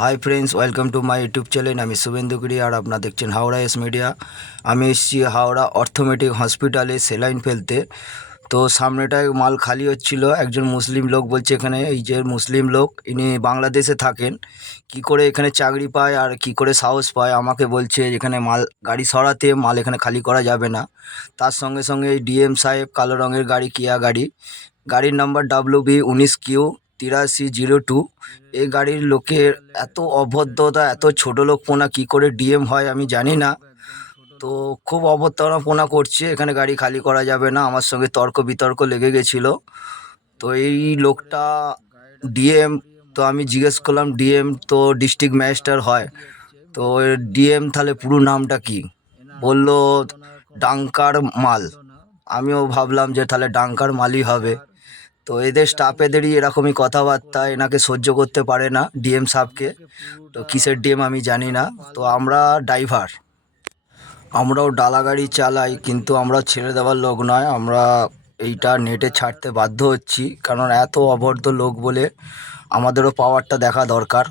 Hi friends, welcome to my YouTube channel. আমি শুভেন্দু গিরি আর আপনারা দেখছেন হাওড়া এস মিডিয়া। আমি এসেছি হাওড়া অর্থোমেটিক হসপিটালে সেলাইন ফেলতে। তো সামনেটায় মাল খালি হচ্ছিল। একজন মুসলিম লোক বলছে, এখানে এই যে মুসলিম লোক, ইনি বাংলাদেশে থাকেন, কি করে এখানে চাকরি পায় আর কি করে সাহস পায়, আমাকে বলছে এখানে মাল গাড়ি সরাতে, মাল এখানে খালি করা যাবে না। তার সঙ্গে সঙ্গে এই ডিএম সাহেব, কালো রঙের গাড়ি, কিয়া গাড়ি, গাড়ির নাম্বার WB19Q8302। এই গাড়ির লোকের এত অভদ্রতা, এত ছোটোলোকপনা, কী করে ডিএম হয় আমি জানি না। তো খুব অভদ্রতাপনা করছে, এখানে গাড়ি খালি করা যাবে না, আমার সঙ্গে তর্ক বিতর্ক লেগে গেছিলো। তো এই লোকটা ডিএম। তো আমি জিজ্ঞেস করলাম, ডিএম তো ডিস্ট্রিক্ট ম্যাজিস্ট্রেট হয়, তো ডিএম তাহলে পুরো নামটা কি? বলল ডাঙ্কার মাল। আমিও ভাবলাম যে তাহলে ডাঙ্কার মালই হবে। তো এদের স্টাফেদেরই এরকমই কথাবার্তা, এনাকে সহ্য করতে পারে না ডিএম সাহেবকে। তো কিসের ডিএম আমি জানি না। তো আমরা ড্রাইভার, আমরাও ডালা গাড়ি চালাই, কিন্তু আমরা ছেড়ে দেওয়ার লোক নয়। আমরা এইটা নেটে ছাড়তে বাধ্য হচ্ছি, কারণ এত অভদ্র লোক বলে আমাদেরও পাওয়ারটা দেখা দরকার।